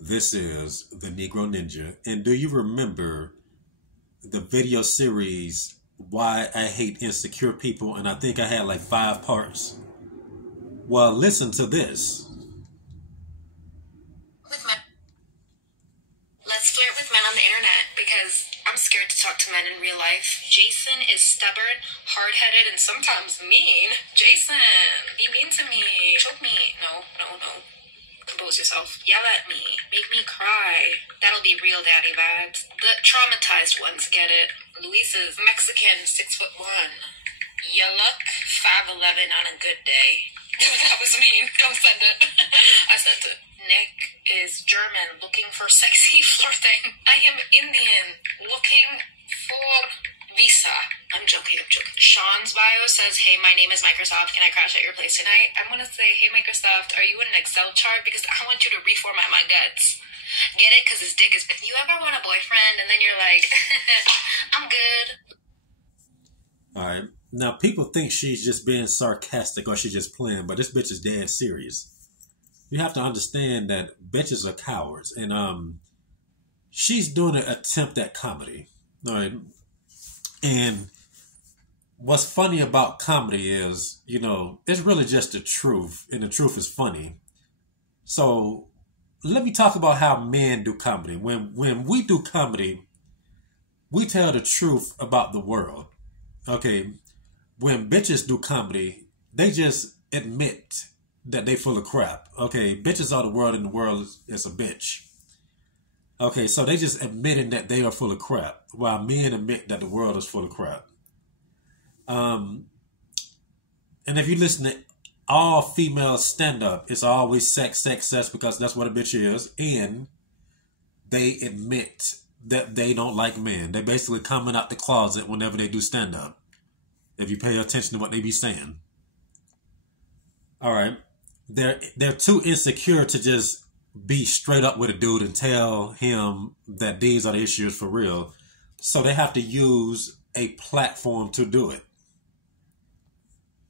This is the Negro Ninja. And do you remember the video series, Why I Hate Insecure People? And I think I had like 5 parts. Well, listen to this. Let's flirt with men on the internet because I'm scared to talk to men in real life. Jason is stubborn, hard-headed, and sometimes mean. Jason, be mean to me. Choke me. No. Compose yourself. Yell at me. Make me cry. That'll be real daddy vibes. The traumatized ones get it. Luis is Mexican, 6'1". You look 5'11" on a good day. That was mean. Don't send it. I sent it. Nick is German, looking for sexy flirting. I am Indian, looking for visa. I'm joking. Sean's bio says, hey, my name is Microsoft. Can I crash at your place tonight? I'm going to say, hey, Microsoft, are you in an Excel chart? Because I want you to reformat my guts. Get it? Because his dick is... You ever want a boyfriend and then you're like, I'm good. All right. Now, people think she's just being sarcastic or she's just playing, but this bitch is dead serious. You have to understand that bitches are cowards. And she's doing an attempt at comedy. All right. And what's funny about comedy is, it's really just the truth. And the truth is funny. So let me talk about how men do comedy. When we do comedy, we tell the truth about the world. Okay. When bitches do comedy, they just admit that they full of crap. Okay, bitches are the world and the world is a bitch. Okay, so they just admitting that they are full of crap, while men admit that the world is full of crap. And if you listen to all female stand-up, it's always sex, because that's what a bitch is. And they admit that they don't like men. They're basically coming out the closet whenever they do stand-up. If you pay attention to what they be saying. All right. They're too insecure to just be straight up with a dude and tell him that these are the issues for real. So they have to use a platform to do it.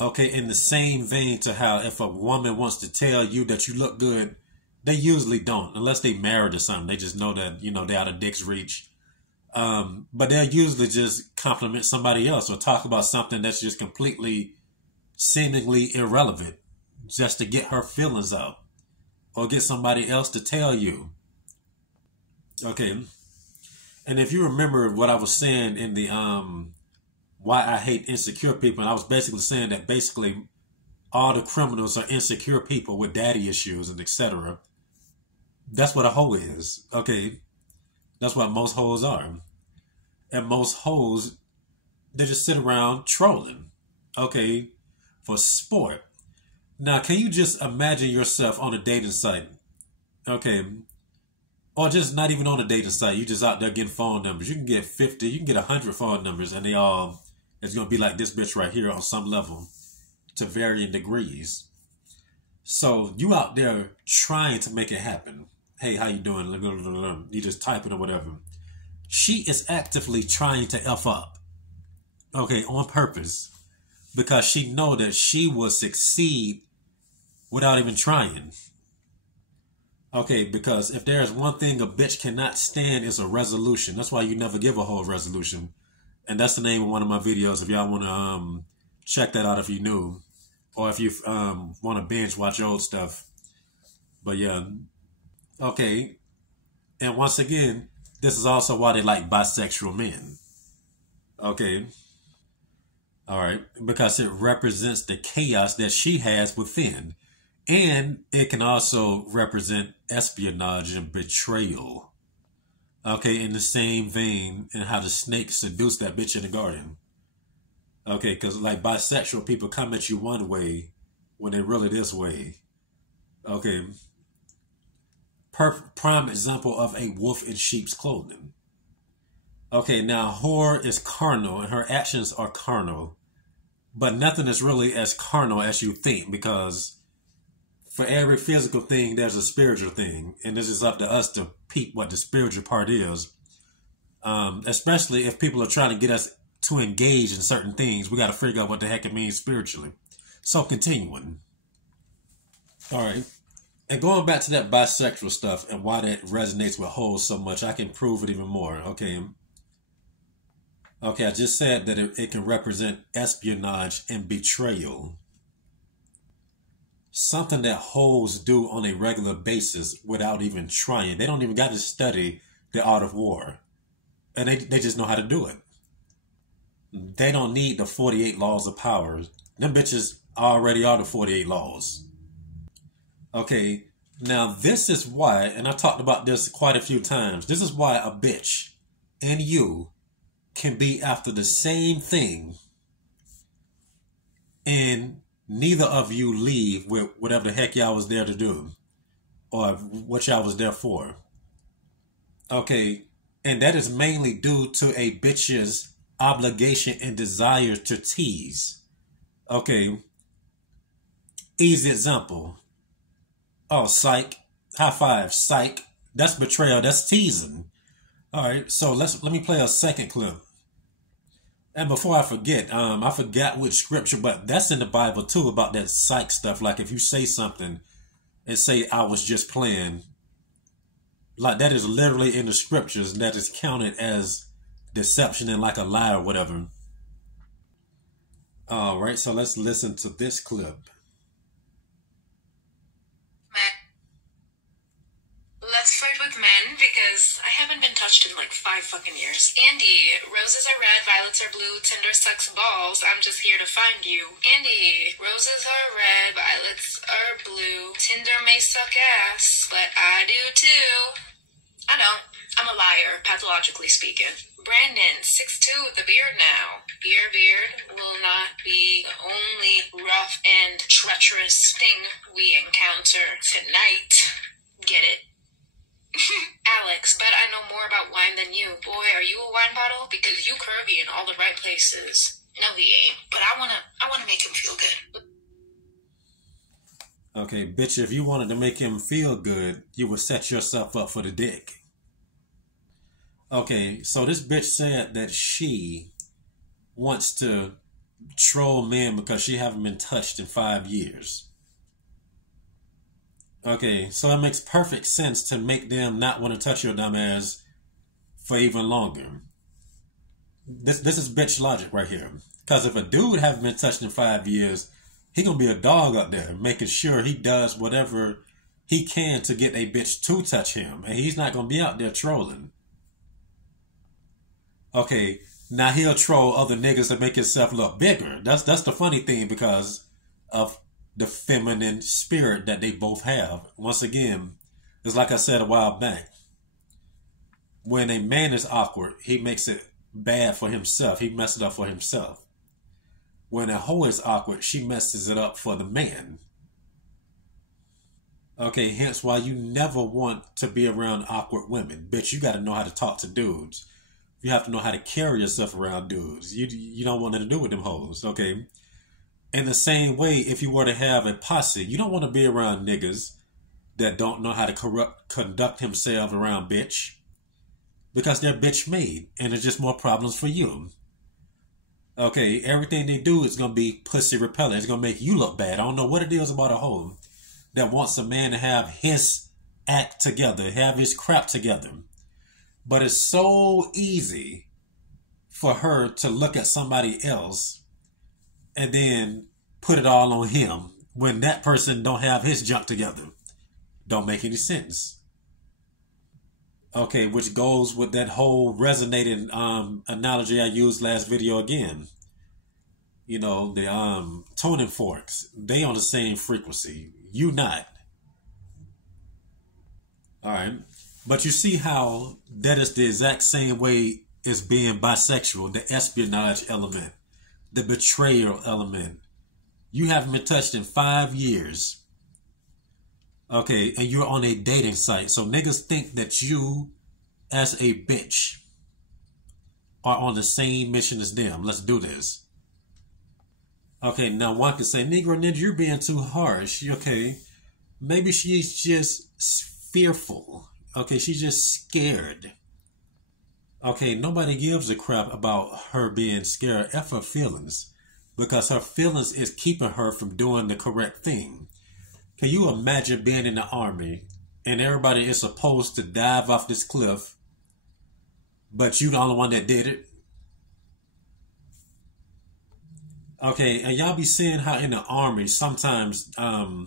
Okay, in the same vein to how if a woman wants to tell you that you look good, they usually don't. Unless they married or something. They just know that, they're out of dick's reach. But they'll usually just compliment somebody else or talk about something that's just completely seemingly irrelevant just to get her feelings out or get somebody else to tell you. Okay. And if you remember what I was saying in the Why I Hate Insecure People, and I was basically saying that basically all the criminals are insecure people with daddy issues and etc. That's what a hoe is. Okay. That's what most hoes are. And most hoes, they just sit around trolling. Okay. For sport. Now, can you just imagine yourself on a dating site? Okay. Or just not even on a dating site. You just out there getting phone numbers. You can get 50, you can get 100 phone numbers, and it's going to be like this bitch right here on some level to varying degrees. So you out there trying to make it happen. Hey, how you doing? You just type it or whatever. She is actively trying to F up. Okay, on purpose. Because she know that she will succeed without even trying. Okay, because if there's one thing a bitch cannot stand is a resolution. That's why you never give a whole resolution. And that's the name of one of my videos. If y'all want to check that out if you new. Or if you want to binge watch old stuff. But yeah. Okay. And once again, this is also why they like bisexual men. Okay. All right. Because it represents the chaos that she has within. And it can also represent espionage and betrayal. Okay. In the same vein in how the snake seduced that bitch in the garden. Okay. Because like bisexual people come at you one way when they're really this way. Okay. Prime example of a wolf in sheep's clothing. Okay, now whore is carnal and her actions are carnal. But nothing is really as carnal as you think, because for every physical thing, there's a spiritual thing. And this is up to us to peep what the spiritual part is. Especially if people are trying to get us to engage in certain things. We got to figure out what the heck it means spiritually. So continuing. All right. And going back to that bisexual stuff and why that resonates with hoes so much, I can prove it even more. Okay. Okay, I just said that it can represent espionage and betrayal. Something that hoes do on a regular basis without even trying. They don't even got to study the art of war. And they just know how to do it. They don't need the 48 laws of power. Them bitches already are the 48 laws. Okay, now this is why, and I talked about this quite a few times, this is why a bitch and you can be after the same thing and neither of you leave with whatever the heck y'all was there to do or what y'all was there for. Okay, and that is mainly due to a bitch's obligation and desire to tease. Okay, easy example. Oh, psych. High five, psych. That's betrayal. That's teasing. All right, so let me play a second clip. And before I forget, I forgot which scripture, but that's in the Bible too about that psych stuff. Like if you say something and say, I was just playing, like that is literally in the scriptures and that is counted as deception and like a lie or whatever. All right, so let's listen to this clip. Let's flirt with men because I haven't been touched in like 5 fucking years. Andy, roses are red, violets are blue, Tinder sucks balls, I'm just here to find you. Andy, roses are red, violets are blue, Tinder may suck ass, but I do too. I know, I'm a liar, pathologically speaking. Brandon, 6'2" with a beard now. Your beard will not be the only rough and treacherous thing we encounter tonight. Get it? Alex, bet I know more about wine than you. Boy, are you a wine bottle? Because you curvy in all the right places. No, he ain't. But I wanna make him feel good. Okay, bitch, if you wanted to make him feel good, you would set yourself up for the dick. Okay, so this bitch said that she wants to troll men because she haven't been touched in 5 years. Okay, so it makes perfect sense to make them not want to touch your dumb ass for even longer. This is bitch logic right here. Because if a dude haven't been touched in 5 years, he gonna be a dog up there, making sure he does whatever he can to get a bitch to touch him. And he's not gonna be out there trolling. Okay, now he'll troll other niggas to make himself look bigger. That's the funny thing because of the feminine spirit that they both have. Once again, it's like I said a while back. When a man is awkward, he makes it bad for himself. He messes it up for himself. When a hoe is awkward, she messes it up for the man. Okay, hence why you never want to be around awkward women. Bitch, you got to know how to talk to dudes. You have to know how to carry yourself around dudes. You don't want nothing to do with them hoes, okay? In the same way, if you were to have a posse, you don't want to be around niggas that don't know how to conduct themselves around bitch. Because they're bitch made. And it's just more problems for you. Okay, everything they do is going to be pussy repellent. It's going to make you look bad. I don't know what it is about a hoe that wants a man to have his act together, have his crap together. But it's so easy for her to look at somebody else and then put it all on him when that person don't have his junk together. Don't make any sense. Okay, which goes with that whole resonating analogy I used last video again. You know, the tuning forks. They on the same frequency. You not. Alright. But you see how that is the exact same way as being bisexual. The espionage element. The betrayal element. You haven't been touched in 5 years. Okay, and you're on a dating site. So niggas think that you, as a bitch, are on the same mission as them. Let's do this. Okay, now one can say, Negro Ninja, you're being too harsh. Okay, maybe she's just fearful. Okay, she's just scared. Okay, nobody gives a crap about her being scared. F her feelings. Because her feelings is keeping her from doing the correct thing. Can you imagine being in the army and everybody is supposed to dive off this cliff, but you the only one that did it? Okay, and y'all be seeing how in the army sometimes, or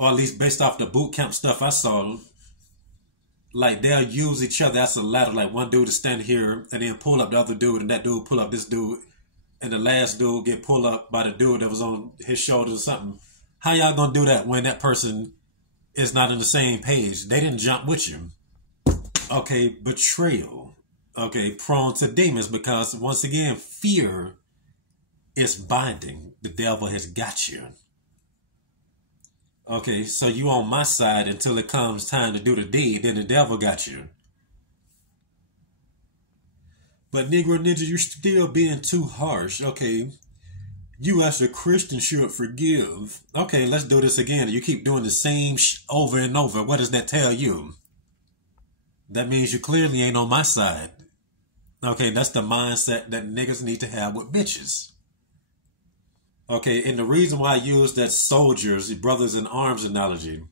at least based off the boot camp stuff I saw, like they'll use each other as a ladder. Like one dude to stand here and then pull up the other dude, and that dude pull up this dude, and the last dude get pulled up by the dude that was on his shoulders or something. How y'all gonna do that when that person is not on the same page? They didn't jump with you. Okay, betrayal. Okay, prone to demons because once again, fear is binding. The devil has got you. Okay, so you on my side until it comes time to do the deed, then the devil got you. But Negro Ninja, you're still being too harsh. Okay, you as a Christian should forgive. Okay, let's do this again. You keep doing the same over and over. What does that tell you? That means you clearly ain't on my side. Okay, that's the mindset that niggas need to have with bitches. Okay, and the reason why I use that soldiers, brothers in arms analogy,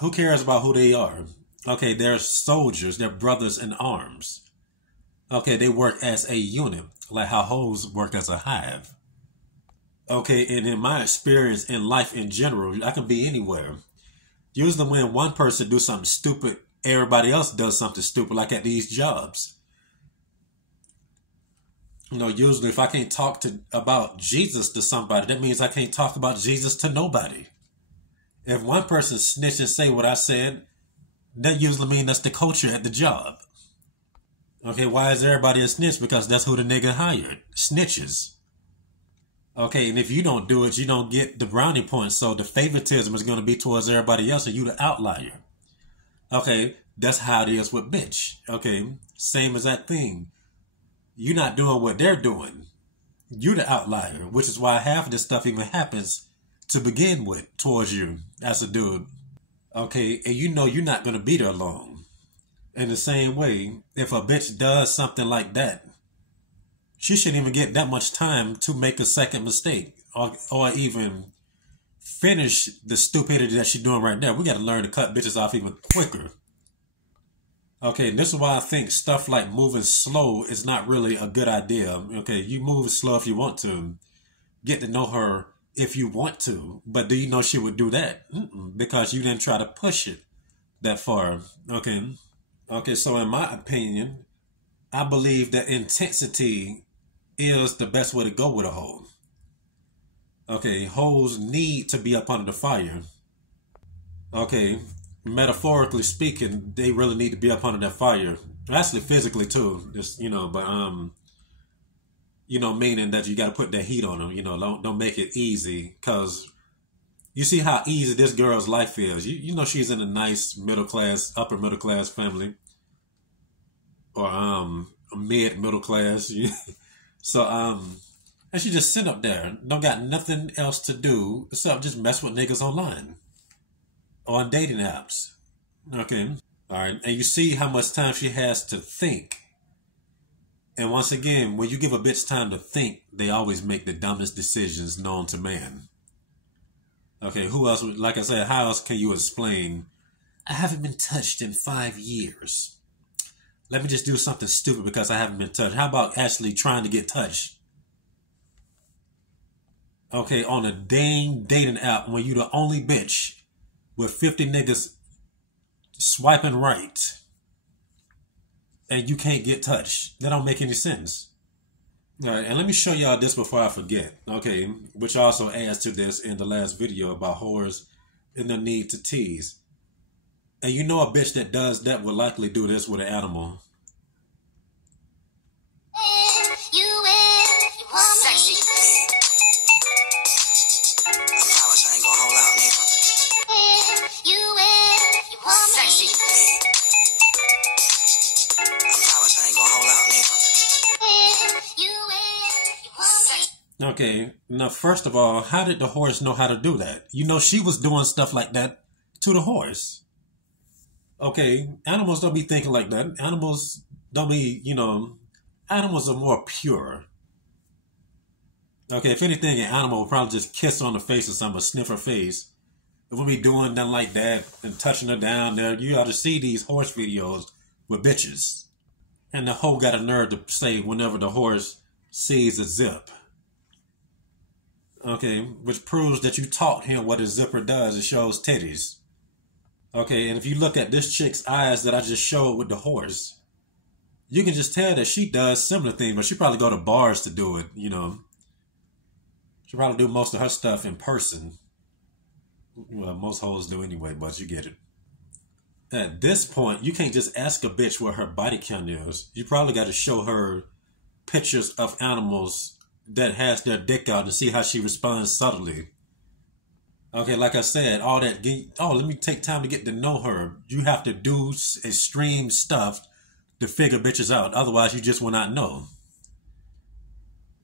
who cares about who they are? Okay, they're soldiers, they're brothers in arms. Okay, they work as a unit, like how hoes work as a hive. Okay, and in my experience in life in general, I can be anywhere. Usually when one person do something stupid, everybody else does something stupid, like at these jobs. You know, usually if I can't talk about Jesus to somebody, that means I can't talk about Jesus to nobody. If one person snitch and say what I said, that usually means that's the culture at the job. Okay, why is everybody a snitch? Because that's who the nigga hired. Snitches. Okay, and if you don't do it, you don't get the brownie points. So the favoritism is going to be towards everybody else and you the outlier. Okay, that's how it is with bitch. Okay, same exact thing. You're not doing what they're doing. You're the outlier, which is why half of this stuff even happens to begin with towards you as a dude. Okay, and you know you're not going to be there long. In the same way, if a bitch does something like that, she shouldn't even get that much time to make a second mistake or even finish the stupidity that she's doing right now. We got to learn to cut bitches off even quicker. Okay, and this is why I think stuff like moving slow is not really a good idea. Okay, you move slow if you want to. Get to know her if you want to. But do you know she would do that? Because you didn't try to push it that far. Okay. Okay, so in my opinion, I believe that intensity is the best way to go with a hoe. Okay, hoes need to be up under the fire. Okay, metaphorically speaking, they really need to be up under that fire. Actually, physically too. Just but meaning that you got to put that heat on them. Don't make it easy, cause you see how easy this girl's life is. You know she's in a nice middle class, upper middle class family, or mid middle class. So and she just sit up there, don't got nothing else to do except just mess with niggas online or on dating apps. Okay, all right, and you see how much time she has to think. And once again, when you give a bitch time to think, they always make the dumbest decisions known to man. Okay, who else? Like I said, how else can you explain, I haven't been touched in 5 years. Let me just do something stupid because I haven't been touched. How about actually trying to get touched? Okay, on a dang dating app when you the only bitch with 50 niggas swiping right and you can't get touched. That don't make any sense. All right, and let me show y'all this before I forget. Okay, which also adds to this in the last video about whores and the need to tease. And you know a bitch that does that will likely do this with an animal. Okay, now first of all, how did the horse know how to do that? You know she was doing stuff like that to the horse. Okay, animals don't be thinking like that. Animals don't be, animals are more pure. Okay, if anything, an animal will probably just kiss on the face or something, or sniff her face. It won't be doing nothing like that and touching her down there. You ought to see these horse videos with bitches. And the hoe got a nerve to say whenever the horse sees a zip. Okay, which proves that you taught him what a zipper does. It shows titties. Okay, and if you look at this chick's eyes that I just showed with the horse, you can just tell that she does similar things, but she probably go to bars to do it, you know. She probably do most of her stuff in person. Well, most hoes do anyway, but you get it. At this point, you can't just ask a bitch what her body count is. You probably got to show her pictures of animals that has their dick out and see how she responds subtly. Okay, like I said, all that. Let me take time to get to know her. You have to do extreme stuff to figure bitches out. Otherwise, you just will not know.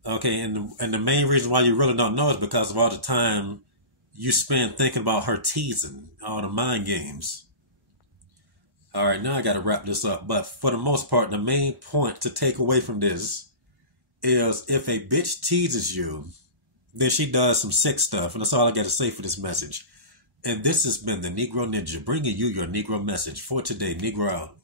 Okay, and the main reason why you really don't know is because of all the time you spend thinking about her teasing, all the mind games. All right, now I got to wrap this up. But for the most part, the main point to take away from this is if a bitch teases you, then she does some sick stuff. And that's all I got to say for this message. And this has been the Negro Ninja, bringing you your Negro message for today. Negro out.